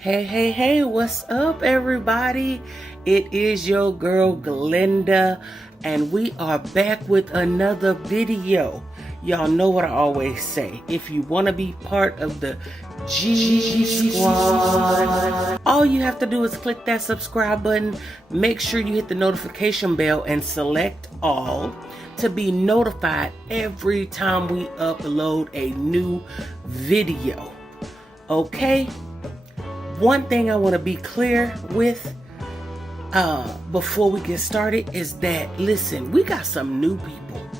Hey, what's up, everybody? It is your girl Glenda, and we are back with another video. Y'all know what I always say. If you want to be part of the G Squad, all you have to do is click that subscribe button. Make sure you hit the notification bell and select all to be notified every time we upload a new video. Okay? One thing I want to be clear with before we get started is that, listen, we got some new people.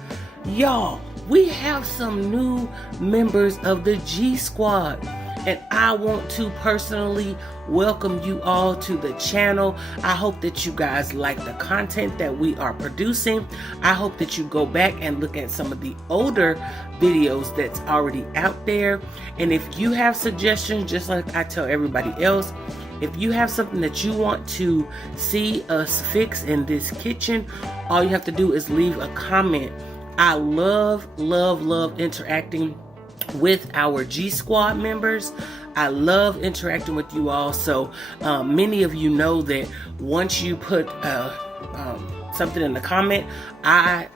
Y'all, we have some new members of the G Squad, and I want to personally welcome you all to the channel. I hope that you guys like the content that we are producing. I hope that you go back and look at some of the older videos that's already out there. And if you have suggestions, just like I tell everybody else, if you have something that you want to see us fix in this kitchen, all you have to do is leave a comment. I love interacting with our G Squad members. I love interacting with you all. So many of you know that once you put something in the comment, I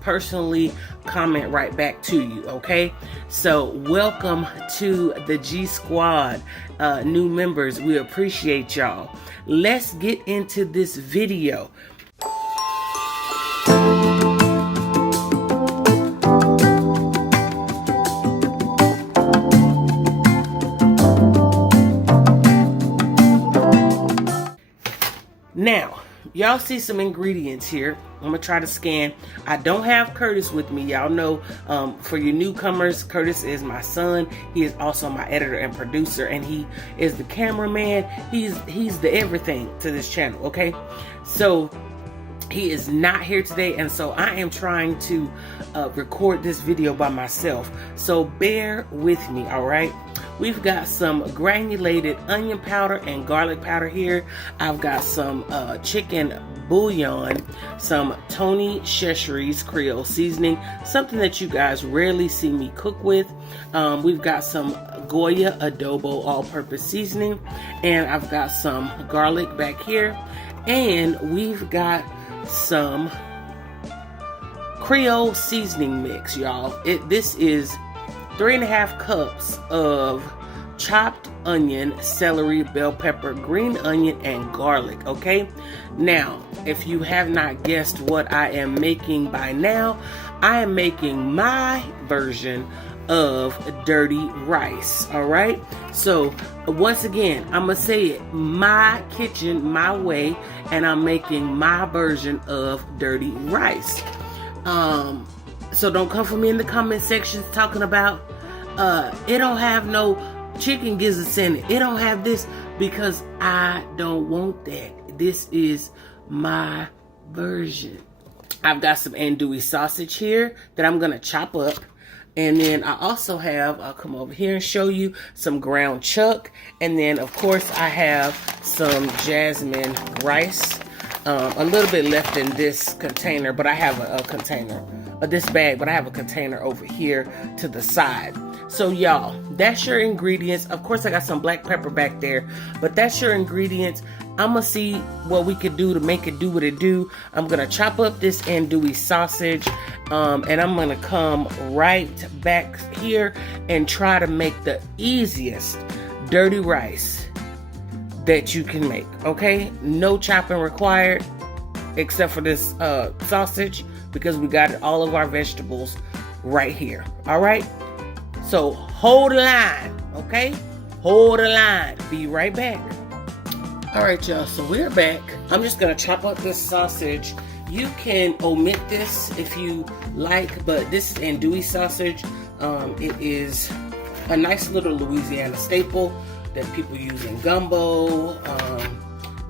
personally comment right back to you. Okay, so welcome to the G Squad, new members. We appreciate y'all. Let's get into this video. Now, y'all see some ingredients here. I'm gonna try to scan. I don't have Curtis with me. Y'all know, for your newcomers, Curtis is my son. He is also my editor and producer, and he is the cameraman. He's the everything to this channel, okay? So he is not here today, and so I am trying to record this video by myself. So bear with me, all right? We've got some granulated onion powder and garlic powder here. I've got some chicken bouillon, some Tony Cheshires Creole seasoning, something that you guys rarely see me cook with. We've got some Goya adobo all-purpose seasoning, and I've got some garlic back here, and we've got some Creole seasoning mix, y'all. This is 3.5 cups of chopped onion, celery, bell pepper, green onion, and garlic, okay? Now, if you have not guessed what I am making by now, I am making my version of dirty rice, all right? So, once again, I'm gonna say it, my kitchen, my way, and I'm making my version of dirty rice. So don't come for me in the comment sections talking about it don't have no chicken gizzards in it. It don't have this, because I don't want that. This is my version. I've got some andouille sausage here that I'm gonna chop up. And then I also have, I'll come over here and show you, some ground chuck. And then, of course, I have some jasmine rice. A little bit left in this container, but I have a container, this bag, but I have a container over here to the side. So, y'all, that's your ingredients. Of course, I got some black pepper back there, but that's your ingredients. I'm going to see what we could do to make it do what it do. I'm going to chop up this andouille sausage, and I'm going to come right back here and try to make the easiest dirty rice that you can make, okay? No chopping required, except for this sausage, because we got all of our vegetables right here, all right? So hold the line, okay? Hold the line. Be right back. All right, y'all, so we're back. I'm just gonna chop up this sausage. You can omit this if you like, but this is andouille sausage. It is a nice little Louisiana staple that people use in gumbo,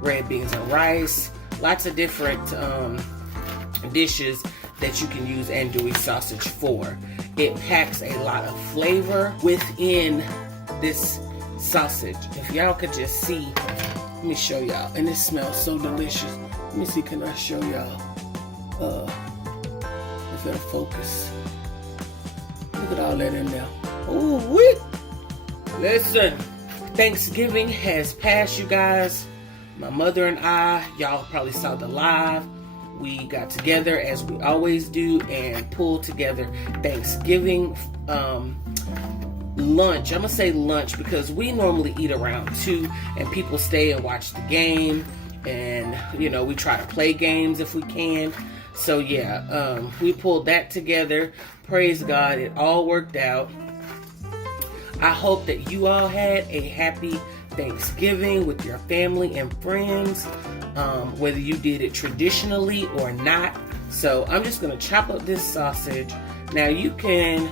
red beans and rice, lots of different dishes that you can use andouille sausage for. It packs a lot of flavor within this sausage. If y'all could just see, let me show y'all, and it smells so delicious. Let me see, can I show y'all? If it'll focus. Look at all that in there. Ooh, wee! Listen. Thanksgiving has passed, you guys. My mother and I, y'all probably saw the live. We got together as we always do and pulled together Thanksgiving lunch. I'm gonna say lunch because we normally eat around 2 and people stay and watch the game, and you know, we try to play games if we can. So yeah, we pulled that together. Praise God, it all worked out. I hope that you all had a happy Thanksgiving with your family and friends, whether you did it traditionally or not. So I'm just going to chop up this sausage. Now you can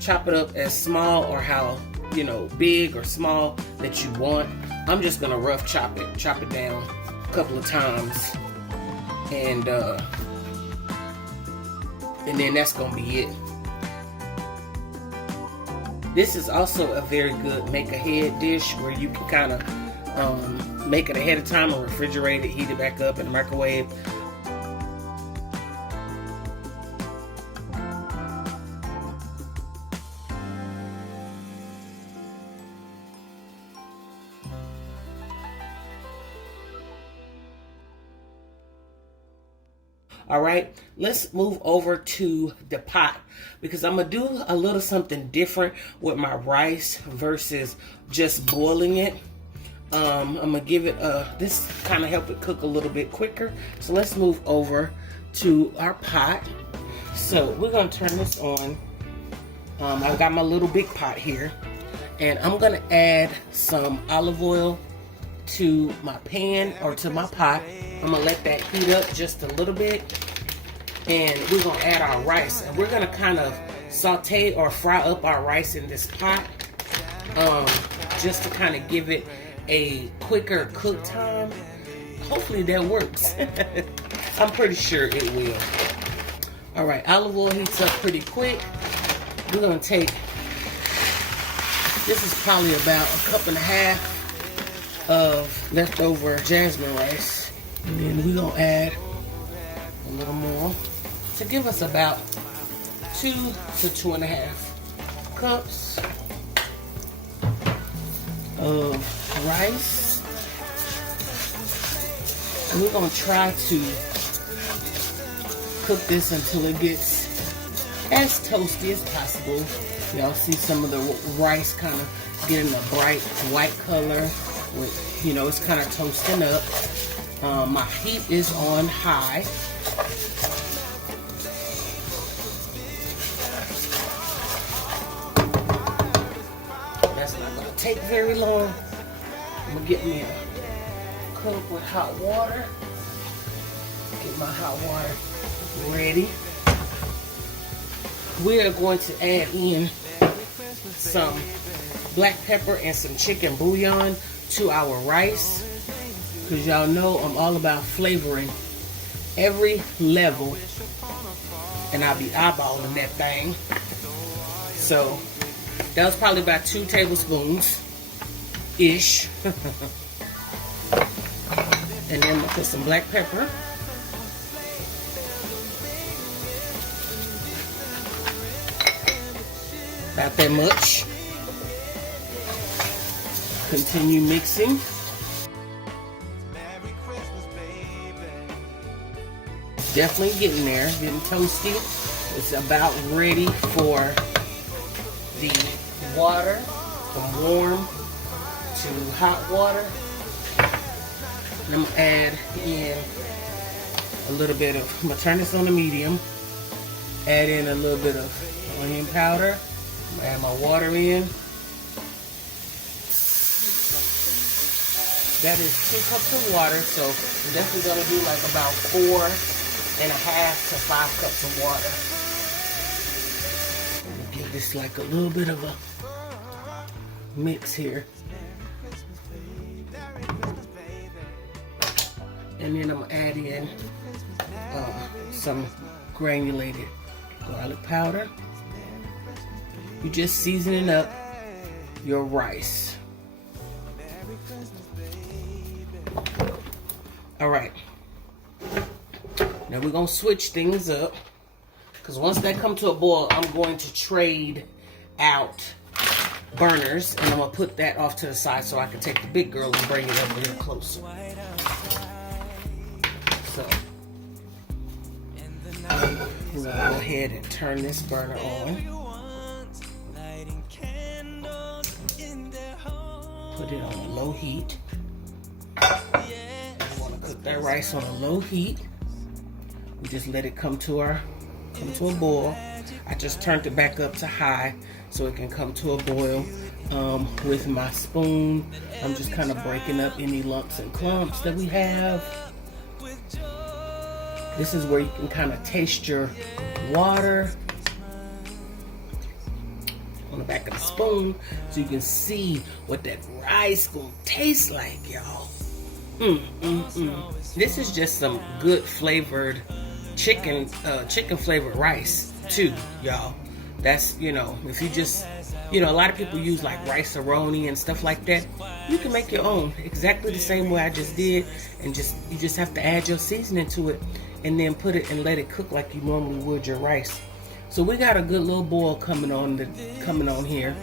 chop it up as small or how, you know, big or small that you want. I'm just going to rough chop it down a couple of times, and then that's going to be it. This is also a very good make-ahead dish where you can kind of make it ahead of time and refrigerate it, heat it back up in the microwave. All right, let's move over to the pot because I'm gonna do a little something different with my rice versus just boiling it. I'm gonna give it this kind of help it cook a little bit quicker. So let's move over to our pot. So we're gonna turn this on. I've got my little big pot here, and I'm gonna add some olive oil to my pan or to my pot. I'm gonna let that heat up just a little bit, and we're gonna add our rice, and we're gonna kind of saute or fry up our rice in this pot, just to kind of give it a quicker cook time. Hopefully that works. I'm pretty sure it will. All right, olive oil heats up pretty quick. We're gonna take, this is probably about 1.5 cups of leftover jasmine rice, and then we're gonna add a little more to give us about 2 to 2.5 cups of rice. And we're gonna try to cook this until it gets as toasty as possible. Y'all see some of the rice kind of getting a bright white color with, you know, it's kind of toasting up. My heat is on high. That's not gonna take very long. I'm gonna get me a cup with hot water. Get my hot water ready. We are going to add in some black pepper and some chicken bouillon to our rice, because y'all know I'm all about flavoring every level, and I'll be eyeballing that thing. So that was probably about 2 tablespoons ish. And then we'll put some black pepper. About that much. Continue mixing. Definitely getting there, getting toasty. It's about ready for the water from warm to hot water. And I'm gonna add in a little bit of, I'm gonna turn this on the medium. Add in a little bit of onion powder. I'm gonna add my water in. That is 2 cups of water, so we're definitely gonna do like about 4.5 to 5 cups of water. I'm gonna give this like a little bit of a mix here. And then I'm gonna add in some granulated garlic powder. You're just seasoning up your rice. All right. Now we're gonna switch things up, because once that comes to a boil, I'm going to trade out burners, and I'm gonna put that off to the side so I can take the big girl and bring it over here closer. So we're gonna go ahead and turn this burner on. Put it on a low heat. I want to cook that rice on a low heat. We just let it come to a boil. I just turned it back up to high so it can come to a boil. With my spoon, I'm just kind of breaking up any lumps and clumps that we have. This is where you can kind of taste your water on the back of the spoon, so you can see what that rice gonna taste like, y'all. This is just some good flavored chicken flavored rice too, y'all. That's, you know, if you just, you know, a lot of people use like rice-a-roni and stuff like that. You can make your own exactly the same way I just did, and you just have to add your seasoning to it and then put it and let it cook like you normally would your rice. So we got a good little boil coming on here.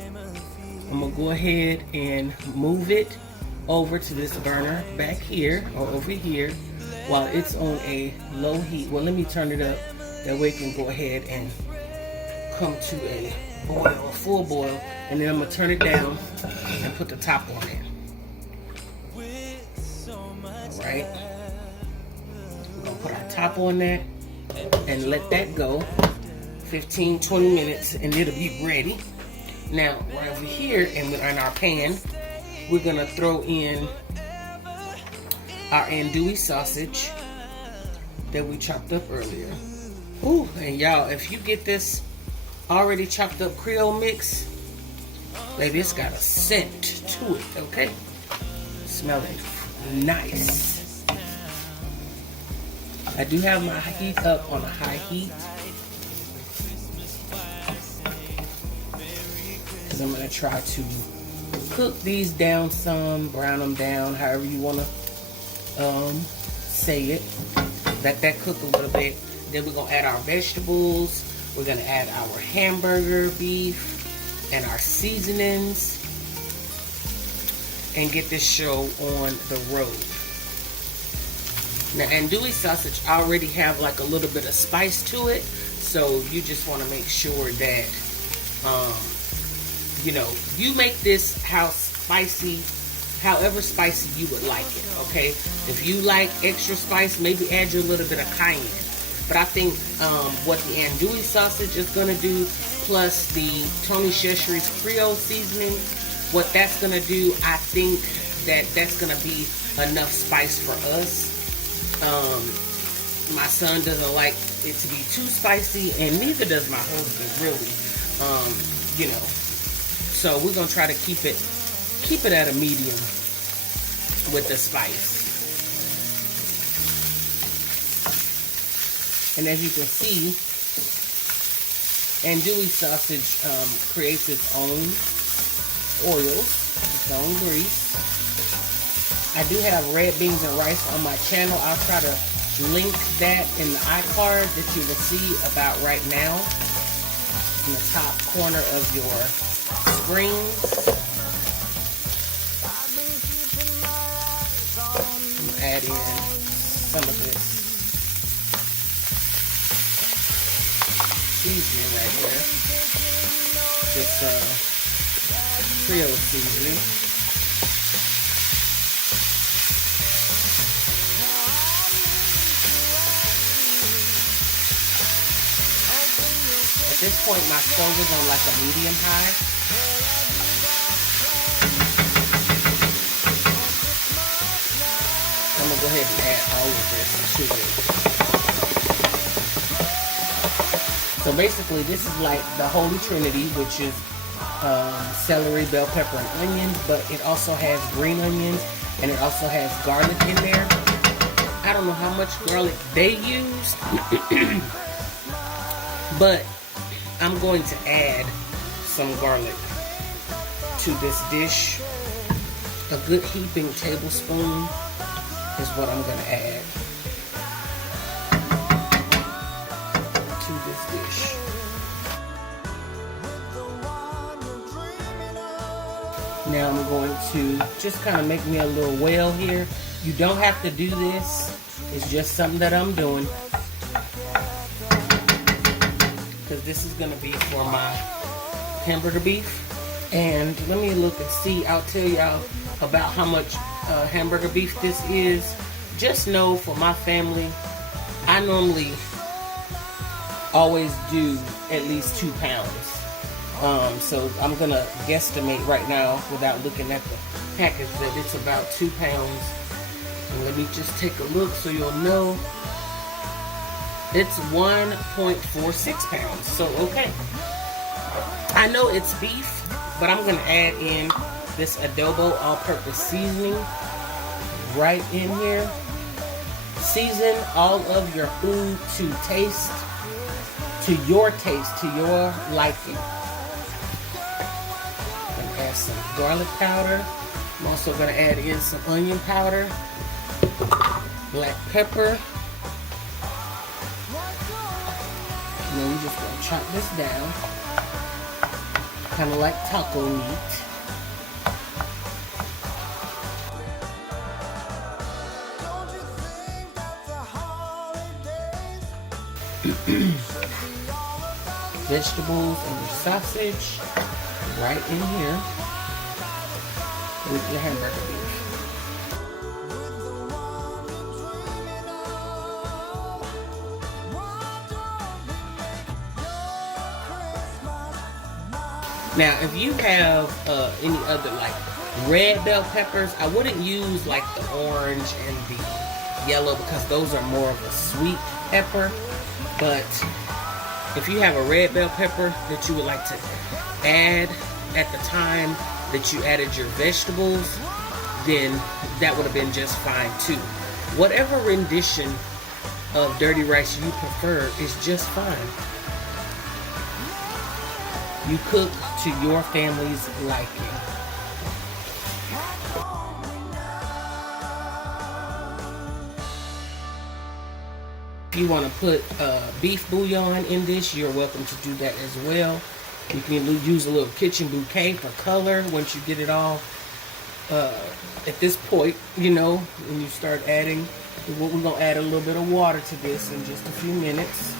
I'm gonna go ahead and move it over to this burner back here or over here while it's on a low heat. Well, let me turn it up, that way it can go ahead and come to a boil, a full boil, and then I'm gonna turn it down and put the top on it. All right, we're gonna put our top on that and let that go 15-20 minutes, and it'll be ready. Now right over here in our pan, we're gonna throw in our andouille sausage that we chopped up earlier. Ooh, and y'all, if you get this already chopped up Creole mix, baby, it's got a scent to it, okay? Smelling nice. I do have my heat up on a high heat, because I'm going to try to cook these down some, brown them down, however you want to say it. Let that cook a little bit. Then we're going to add our vegetables. We're going to add our hamburger beef and our seasonings and get this show on the road. Now, andouille sausage already have like a little bit of spice to it, so you just want to make sure that you know, you make this however spicy you would like it, okay? If you like extra spice, maybe add you a little bit of cayenne. But I think what the andouille sausage is going to do, plus the Tony Cheshires Creole seasoning, what that's going to do, I think that's going to be enough spice for us. My son doesn't like it to be too spicy, and neither does my husband, really. You know, so we're going to try to keep it at a medium with the spice. And as you can see, andouille sausage creates its own oil, its own grease. I do have red beans and rice on my channel. I'll try to link that in the iCard that you will see about right now in the top corner of your screen. I'm adding some of this seasoning right here. This Creole seasoning. At this point, my stove is on like a medium high. I'm gonna go ahead and add all of this to it. So basically, this is like the Holy Trinity, which is celery, bell pepper, and onions, but it also has green onions, and it also has garlic in there. I don't know how much garlic they use, but I'm going to add some garlic to this dish. A good heaping tablespoon is what I'm going to add to this dish. Now I'm going to just kind of make me a little well here. You don't have to do this. It's just something that I'm doing. Because this is going to be for my hamburger beef. And let me look and see. I'll tell y'all about how much hamburger beef this is. Just know for my family, I normally always do at least 2 pounds. So I'm gonna guesstimate right now without looking at the package that it's about 2 pounds. And let me just take a look so you'll know. It's 1.46 pounds. So okay. I know it's beef, but I'm gonna add in this adobo all-purpose seasoning right in here. Season all of your food to taste, to your liking. Add some garlic powder. I'm also going to add in some onion powder, black pepper. And then we're just going to chop this down, kind of like taco meat. Vegetables and your sausage right in here with your hamburger beef. Now, if you have any other like red bell peppers, I wouldn't use like the orange and the yellow because those are more of a sweet pepper. But if you have a red bell pepper that you would like to add at the time that you added your vegetables, then that would have been just fine too. Whatever rendition of dirty rice you prefer is just fine. You cook to your family's liking. If you want to put beef bouillon in this, you're welcome to do that as well. You can use a little kitchen bouquet for color once you get it all. At this point, you know, when you start adding, we're going to add a little bit of water to this in just a few minutes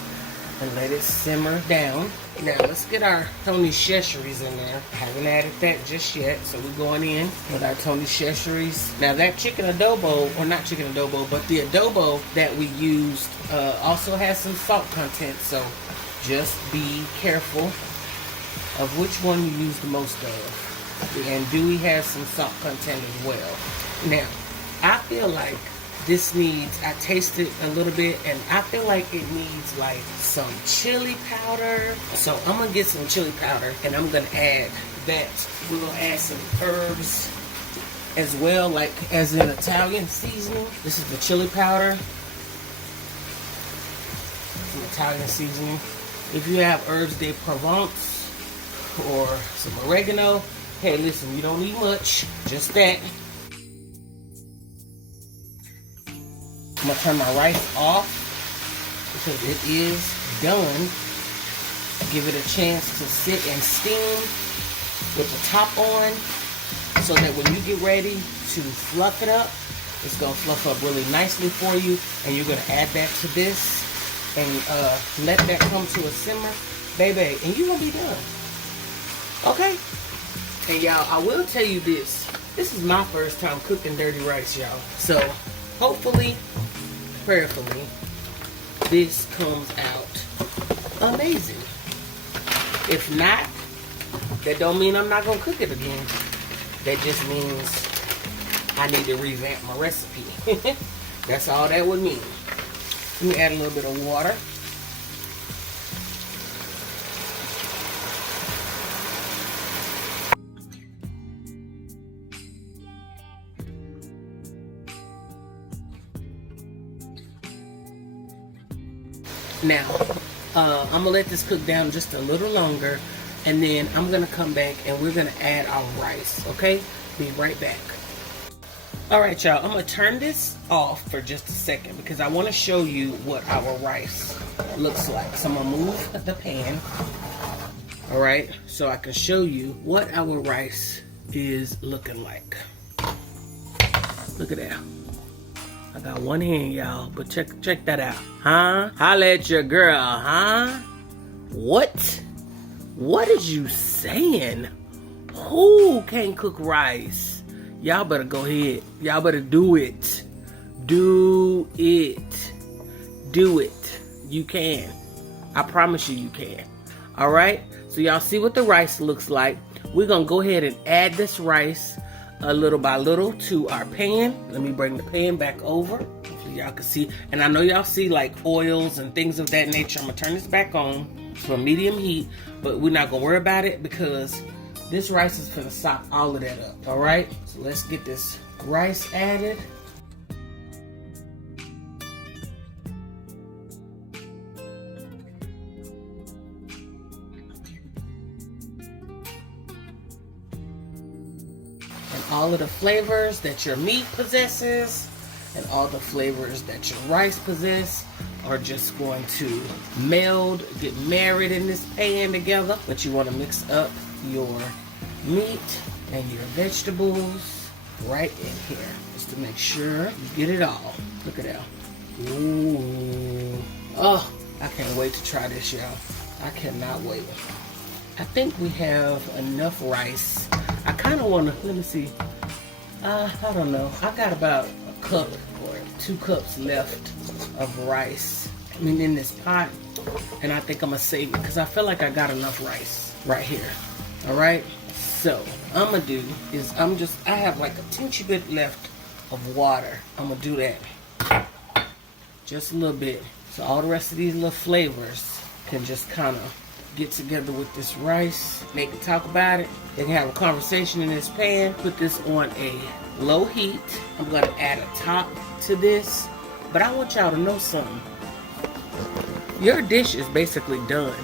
and let it simmer down. Now, let's get our Tony Cheshires in there. I haven't added that just yet, so we're going in with our Tony Cheshires. Now, that chicken adobo, or not chicken adobo, but the adobo that we used also has some salt content, so just be careful of which one you use the most of. The andouille has some salt content as well. Now, I feel like this needs, I tasted a little bit, and I feel like it needs like some chili powder. So I'm going to get some chili powder, and I'm going to add that. We're going to add some herbs as well, like as in Italian seasoning. This is the chili powder. Some Italian seasoning. If you have herbs de Provence or some oregano, hey, listen, you don't need much, just that. I'm going to turn my rice off because it is done. Give it a chance to sit and steam with the top on so that when you get ready to fluff it up, it's going to fluff up really nicely for you. And you're going to add that to this and let that come to a simmer, baby, and you're going to be done. Okay? And y'all, I will tell you this. This is my first time cooking dirty rice, y'all. So, hopefully, prayerfully, this comes out amazing. If not, that don't mean I'm not going to cook it again. That just means I need to revamp my recipe. That's all that would mean. Let me add a little bit of water. Now, I'm going to let this cook down just a little longer, and then I'm going to come back and we're going to add our rice, okay? Be right back. Alright, y'all, I'm going to turn this off for just a second because I want to show you what our rice looks like. So I'm going to move the pan, alright, so I can show you what our rice is looking like. Look at that. I got one hand, y'all, but check that out. Huh? Holla at your girl, huh? What? What is you saying? Who can't cook rice? Y'all better go ahead. Y'all better do it. Do it. Do it. You can. I promise you can. All right? So y'all see what the rice looks like. We're going to go ahead and add this rice little by little to our pan. Let me bring the pan back over so y'all can see. And I know y'all see like oils and things of that nature. I'm going to turn this back on to a medium heat, but we're not going to worry about it because this rice is going to sop all of that up. All right? So let's get this rice added. All of the flavors that your meat possesses and all the flavors that your rice possess are just going to meld, get married in this pan together. But you want to mix up your meat and your vegetables right in here just to make sure you get it all. Look at that. Ooh. Oh, I can't wait to try this, y'all. I cannot wait. I think we have enough rice. I kind of want to, let me see. I don't know. I got about a cup or 2 cups left of rice. I mean, in this pot. And I think I'm going to save it because I feel like I got enough rice right here. All right. So, I'm going to do is I have like a teensy bit left of water. I'm going to do that. Just a little bit. So, all the rest of these little flavors can just kind of get together with this rice. They can talk about it. They can have a conversation in this pan. Put this on a low heat. I'm going to add a top to this. But I want y'all to know something. Your dish is basically done.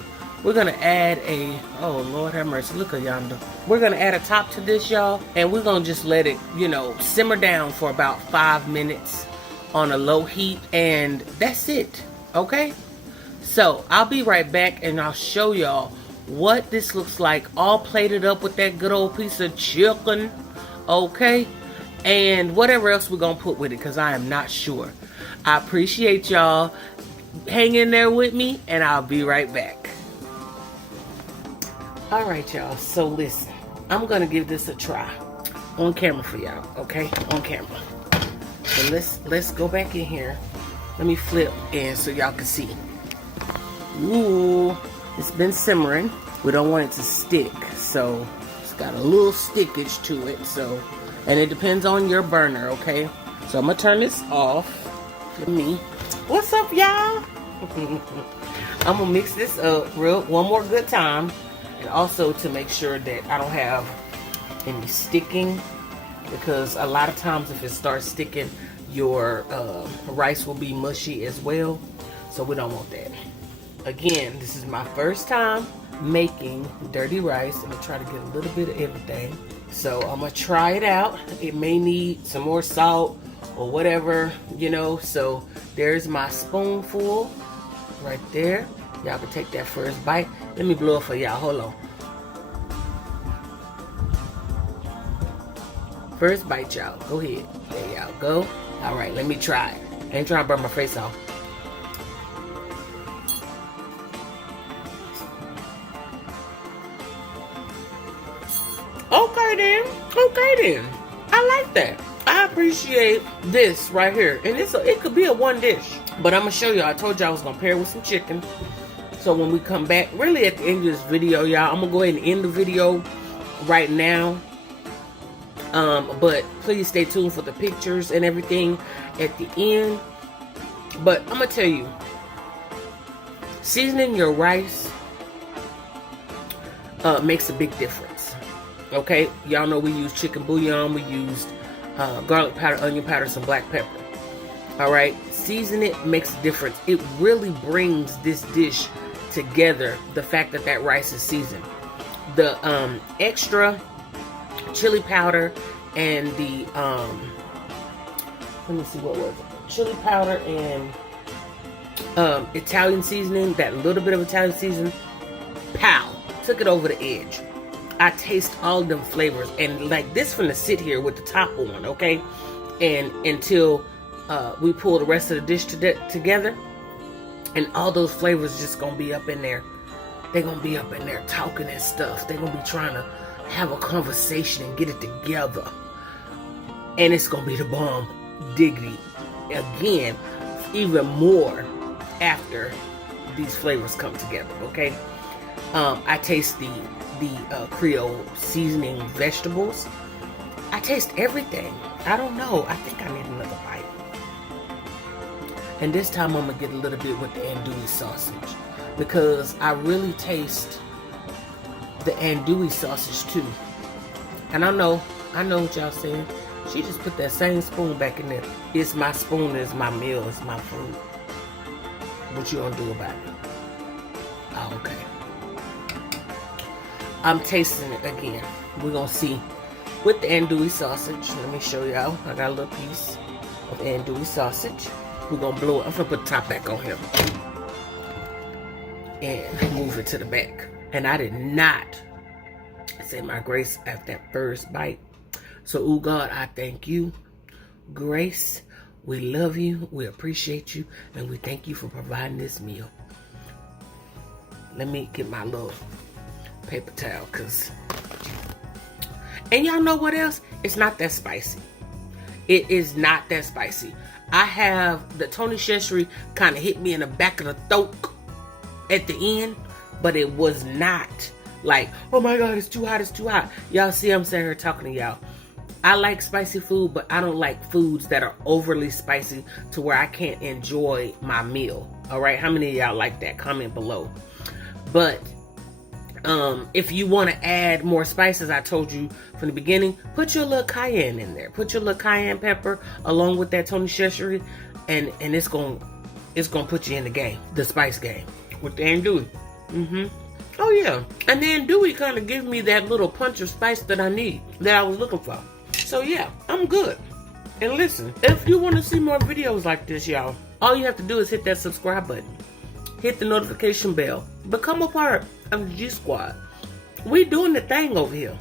We're going to add a, oh Lord have mercy, look at yonder. We're going to add a top to this, y'all. And we're going to just let it, simmer down for about 5 minutes on a low heat. And that's it. Okay? So, I'll be right back and I'll show y'all what this looks like all plated up with that good old piece of chicken, okay? And whatever else we're going to put with it because I am not sure. I appreciate y'all hanging there with me and I'll be right back. Alright y'all, so listen. I'm going to give this a try on camera for y'all, okay? On camera. So let's go back in here. Let me flip in so y'all can see. Ooh, it's been simmering. We don't want it to stick, so it's got a little stickage to it. So, and it depends on your burner, okay? So I'm gonna turn this off. For me, what's up, y'all? I'm gonna mix this up one more good time, and also to make sure that I don't have any sticking, because a lot of times if it starts sticking, your rice will be mushy as well. So we don't want that. Again, this is my first time making dirty rice. I'm going to try to get a little bit of everything. So I'm going to try it out. It may need some more salt or whatever, So there's my spoonful right there. Y'all can take that first bite. Let me blow it for y'all. Hold on. First bite, y'all. Go ahead. There y'all go. All right, let me try it. I ain't trying to burn my face off. Okay then. I like that. I appreciate this right here. And it could be a one dish. But I'm going to show you. I told you I was going to pair it with some chicken. So when we come back, really at the end of this video, y'all, I'm going to go ahead and end the video right now. But please stay tuned for the pictures and everything at the end. But I'm going to tell you, seasoning your rice makes a big difference. Okay, y'all know we use chicken bouillon, we used garlic powder, onion powder, some black pepper. All right, season it makes a difference. It really brings this dish together, the fact that that rice is seasoned. The extra chili powder and the let me see, what was it? Chili powder and Italian seasoning, that little bit of Italian seasoning, pow, took it over the edge. I taste all them flavors, and like this finna sit here with the top on, okay? And until we pull the rest of the dish together, and all those flavors just gonna be up in there. They're gonna be up in there talking and stuff. They're gonna be trying to have a conversation and get it together. And it's gonna be the bomb diggity again, even more after these flavors come together, okay? I taste the Creole seasoning vegetables. I taste everything. I don't know. I think I need another bite. And this time I'm gonna get a little bit with the andouille sausage, because I really taste the andouille sausage too. And I know what y'all saying. She just put that same spoon back in there. It's my spoon, it's my meal, it's my food. What you gonna do about it? Oh, okay. I'm tasting it again. We're gonna see with the andouille sausage. Let me show y'all. I got a little piece of andouille sausage. We're gonna blow it. I'm gonna put the top back on here and move it to the back. And I did not say my grace after that first bite. So, oh God, I thank you. Grace, we love you, we appreciate you, and we thank you for providing this meal. Let me get my little paper towel, and y'all know what else? It's not that spicy. It is not that spicy. I have the Tony Cheshire kind of hit me in the back of the throat at the end, but it was not like, oh my God, it's too hot, it's too hot. Y'all see I'm sitting here talking to y'all. I like spicy food, but I don't like foods that are overly spicy to where I can't enjoy my meal. All right, how many of y'all like that? Comment below. But if you want to add more spices, I told you from the beginning, put your little cayenne in there. Put your little cayenne pepper along with that Tony Cheshire, and it's gonna put you in the game, the spice game, with the andouille. Oh yeah, and the andouille kind of gives me that little punch of spice that I need, that I was looking for. So yeah, I'm good. And listen, if you want to see more videos like this, y'all, all you have to do is hit that subscribe button. Hit the notification bell. Become a part of the G Squad. We doing the thing over here.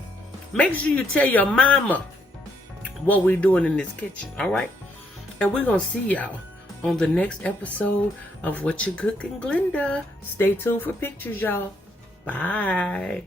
Make sure you tell your mama what we doing in this kitchen, all right? And we're going to see y'all on the next episode of Whatcha Cookin Glenda. Stay tuned for pictures, y'all. Bye.